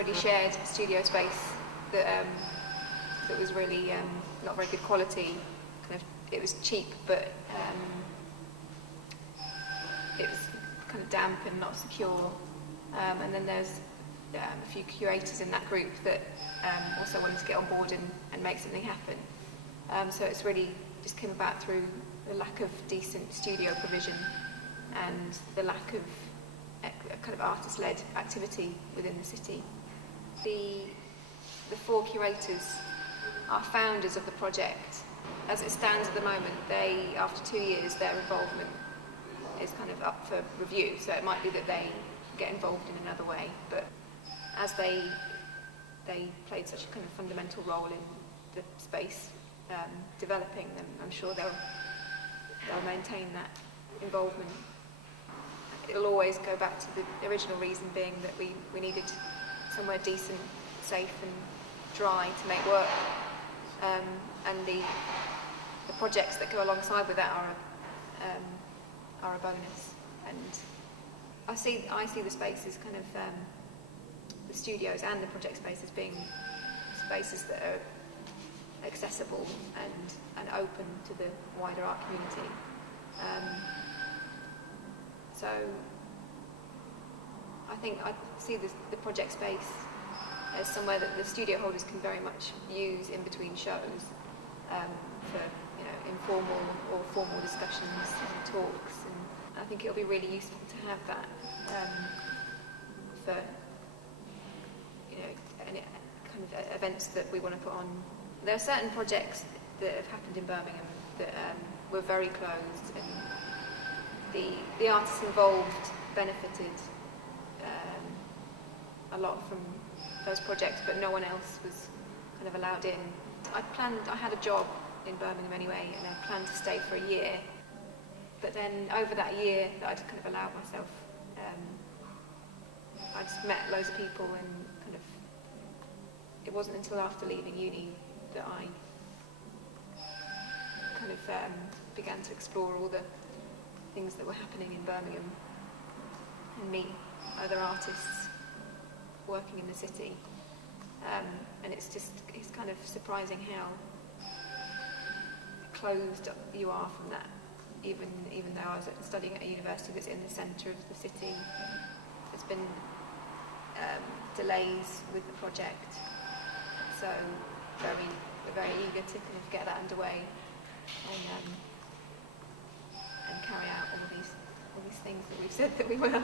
already shared studio space that that was really not very good quality. It was cheap, but it was kind of damp and not secure. And then there's a few curators in that group that also wanted to get on board and make something happen. So it's really just came about through the lack of decent studio provision and the lack of kind of artist-led activity within the city. The 4 curators are founders of the project. As it stands at the moment, after 2 years, their involvement is kind of up for review. So it might be that they get involved in another way, but as they played such a kind of fundamental role in the space developing, then I'm sure they'll maintain that involvement. It'll always go back to the original reason being that we needed somewhere decent, safe and dry to make work, and the projects that go alongside with that are a bonus. And I see the space as kind of the studios and the project space as being spaces that are accessible and open to the wider art community. So I think I see the project space as somewhere that the studio holders can very much use in between shows for informal or formal discussions and talks. And I think it'll be really useful to have that for any kind of events that we want to put on. There are certain projects that have happened in Birmingham that were very closed, and the artists involved benefited a lot from those projects, but no one else was kind of allowed in. I had a job in Birmingham anyway, and I planned to stay for a year, but then over that year that I'd kind of allowed myself, I just met loads of people, and kind of it wasn't until after leaving uni that I kind of began to explore all the things that were happening in Birmingham and meet other artists working in the city. And it's kind of surprising how closed you are from that, even though I was studying at a university that's in the centre of the city. There's been delays with the project, so we're very eager to kind of get that underway and carry out all these things that we've said that we will.